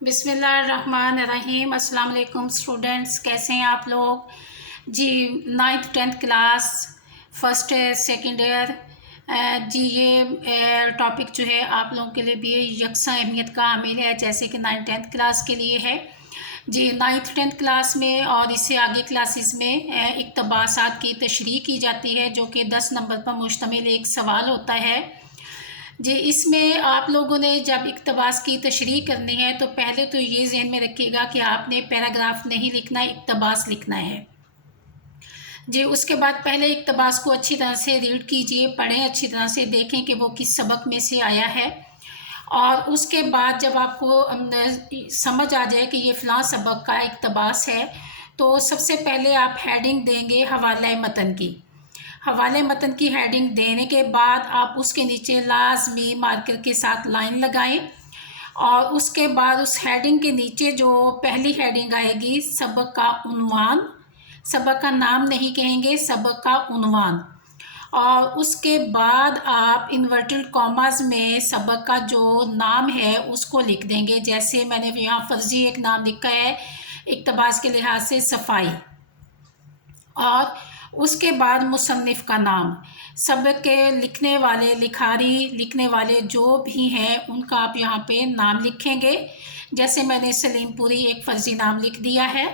बिस्मिल्लाहिर्रहमानिर्रहीम। अस्सलाम वालेकुम स्टूडेंट्स, कैसे हैं आप लोग जी। 9th 10th class first second year जी, ये टॉपिक जो है आप लोगों के लिए भी यकसा अहमियत का हामिल है जैसे कि 9th 10th क्लास के लिए है जी। 9th 10th क्लास में और इससे आगे क्लासेस में इक़्तिबासात की तशरीह की जाती है जो कि 10 नंबर पर मुश्तमिल एक सवाल होता है जी। इसमें आप लोगों ने जब इक़्तिबास की तशरीह करनी है तो पहले तो ये ज़हन में रखिएगा कि आपने पैराग्राफ नहीं लिखना, इक़्तिबास लिखना है जी। उसके बाद पहले इक़्तिबास को अच्छी तरह से रीड कीजिए, पढ़ें, अच्छी तरह से देखें कि वो किस सबक में से आया है। और उसके बाद जब आपको समझ आ जाए कि ये फ़लाँ सबक का इक़्तिबास है तो सबसे पहले आप हेडिंग देंगे हवाला मतन की। हवाले मतन की हेडिंग देने के बाद आप उसके नीचे लाज़मी मार्कर के साथ लाइन लगाएं और उसके बाद उस हेडिंग के नीचे जो पहली हेडिंग आएगी सबक का उन्वान, सबक का नाम नहीं कहेंगे, सबक का उन्वान। और उसके बाद आप इन्वर्टेड कॉमास में सबक का जो नाम है उसको लिख देंगे। जैसे मैंने यहाँ फ़र्ज़ी एक नाम लिखा है इक़्तिबास के लिहाज से सफ़ाई, और उसके बाद मुसन्निफ़ का नाम, सबक के लिखने वाले, लिखारी लिखने वाले जो भी हैं उनका आप यहाँ पे नाम लिखेंगे। जैसे मैंने सलीमपुरी एक फ़र्ज़ी नाम लिख दिया है।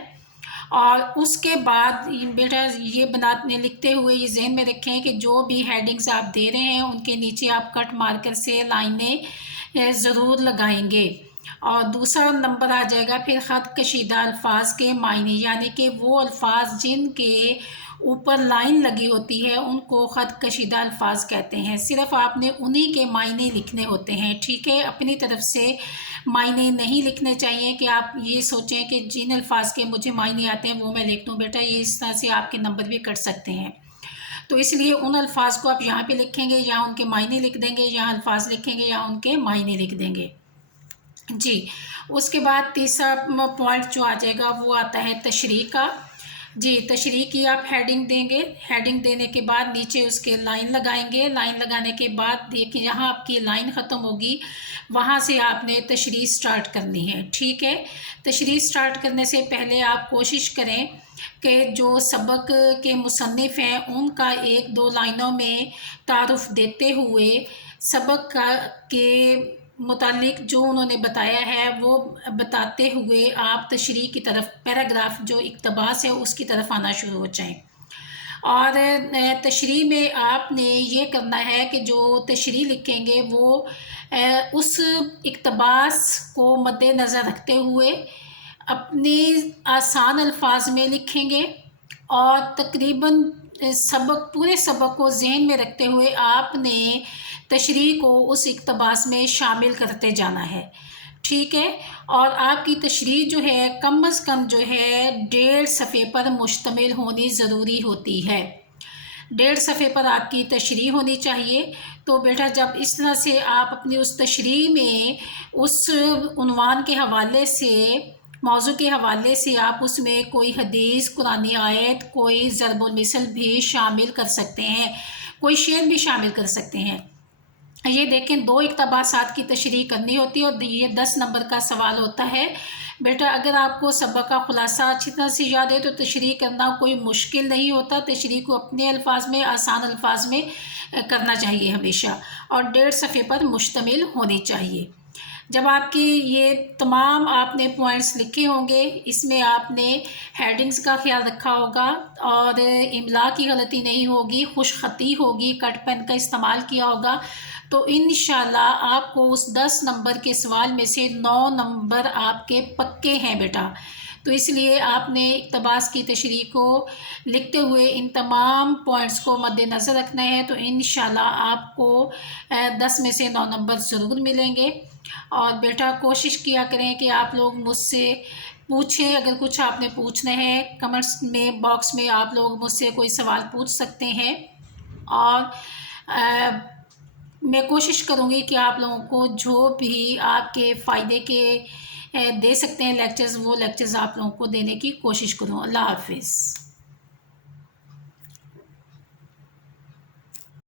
और उसके बाद बेटा ये बनाने लिखते हुए ये ज़हन में रखें कि जो भी हेडिंग्स आप दे रहे हैं उनके नीचे आप कट मार्कर से लाइनें ज़रूर लगाएंगे। और दूसरा नंबर आ जाएगा फिर ख़त कशीदा अल्फाज के मायने, यानी कि वो अल्फाज जिनके ऊपर लाइन लगी होती है उनको ख़त कशीदा अल्फाज कहते हैं। सिर्फ़ आपने उन्हीं के मायने लिखने होते हैं, ठीक है। अपनी तरफ से मायने नहीं लिखने चाहिए कि आप ये सोचें कि जिन अल्फाज के मुझे मायने आते हैं वो मैं लिख दूँ। बेटा ये इस तरह से आपके नंबर भी कट सकते हैं। तो इसलिए उन अल्फाज को आप यहाँ पे लिखेंगे, यहाँ उनके मायने लिख देंगे, यहाँ अल्फाज लिखेंगे, यहाँ उनके मायने लिख देंगे जी। उसके बाद तीसरा पॉइंट जो आ जाएगा वो आता है तशरीह का जी। तशरीह की आप हेडिंग देंगे, हेडिंग देने के बाद नीचे उसके लाइन लगाएंगे। लाइन लगाने के बाद देखिए जहाँ आपकी लाइन ख़त्म होगी वहाँ से आपने तशरीह स्टार्ट करनी है, ठीक है। तशरीह स्टार्ट करने से पहले आप कोशिश करें कि जो सबक के मुसन्निफ़ हैं उनका एक दो लाइनों में तारुफ़ देते हुए सबक के मुतालिक जो उन्होंने बताया है वो बताते हुए आप तशरीह की तरफ, पैराग्राफ जो इक़्तिबास है उसकी तरफ आना शुरू हो जाएं। और तशरीह में आपने ये करना है कि जो तशरीह लिखेंगे वो उस इक़्तिबास को मद्देनज़र रखते हुए अपने आसान अल्फाज में लिखेंगे और तकरीबन सबक, पूरे सबक को ज़हन में रखते हुए आपने तशरीह को उस इक़्तिबास में शामिल करते जाना है, ठीक है। और आपकी तशरीह जो है कम अज़ कम जो है 1.5 सफ़े पर मुश्तमिल होनी ज़रूरी होती है। 1.5 सफ़े पर आपकी तशरीह होनी चाहिए। तो बेटा जब इस तरह से आप अपनी उस तशरीह में उस उन्वान के हवाले से, मौज़ू के हवाले से आप उसमें कोई हदीस, कुरानी आयत, कोई ज़रबुल मिसल भी शामिल कर सकते हैं, कोई शेर भी शामिल कर सकते हैं। ये देखें 2 इक़्तिबासात की तशरीह करनी होती है और ये 10 नंबर का सवाल होता है। बेटा अगर आपको सबक का ख़ुलासा अच्छी तरह से याद है तो तशरीह करना कोई मुश्किल नहीं होता। तशरीह को अपने अल्फाज में, आसान अल्फाज में करना चाहिए हमेशा, और 1.5 सफ़े पर मुश्तमिल होनी चाहिए। जब आपकी ये तमाम आपने पॉइंट्स लिखे होंगे, इसमें आपने हेडिंग्स का ख्याल रखा होगा और इमला की गलती नहीं होगी, खुशख़ती होगी, कट पेन का इस्तेमाल किया होगा, तो इंशाल्लाह आपको उस 10 नंबर के सवाल में से 9 नंबर आपके पक्के हैं बेटा। तो इसलिए आपने इक़्तिबास की तशरीह को लिखते हुए इन तमाम पॉइंट्स को मद्देनज़र रखना है। तो इंशाल्लाह आपको 10 में से 9 नंबर ज़रूर मिलेंगे। और बेटा कोशिश किया करें कि आप लोग मुझसे पूछें, अगर कुछ आपने पूछना है कमेंट्स में, बॉक्स में आप लोग मुझसे कोई सवाल पूछ सकते हैं। और मैं कोशिश करूँगी कि आप लोगों को जो भी आपके फ़ायदे के दे सकते हैं लेक्चर्स, वो लेक्चर्स आप लोगों को देने की कोशिश करूँ। अल्लाह हाफ़िज़।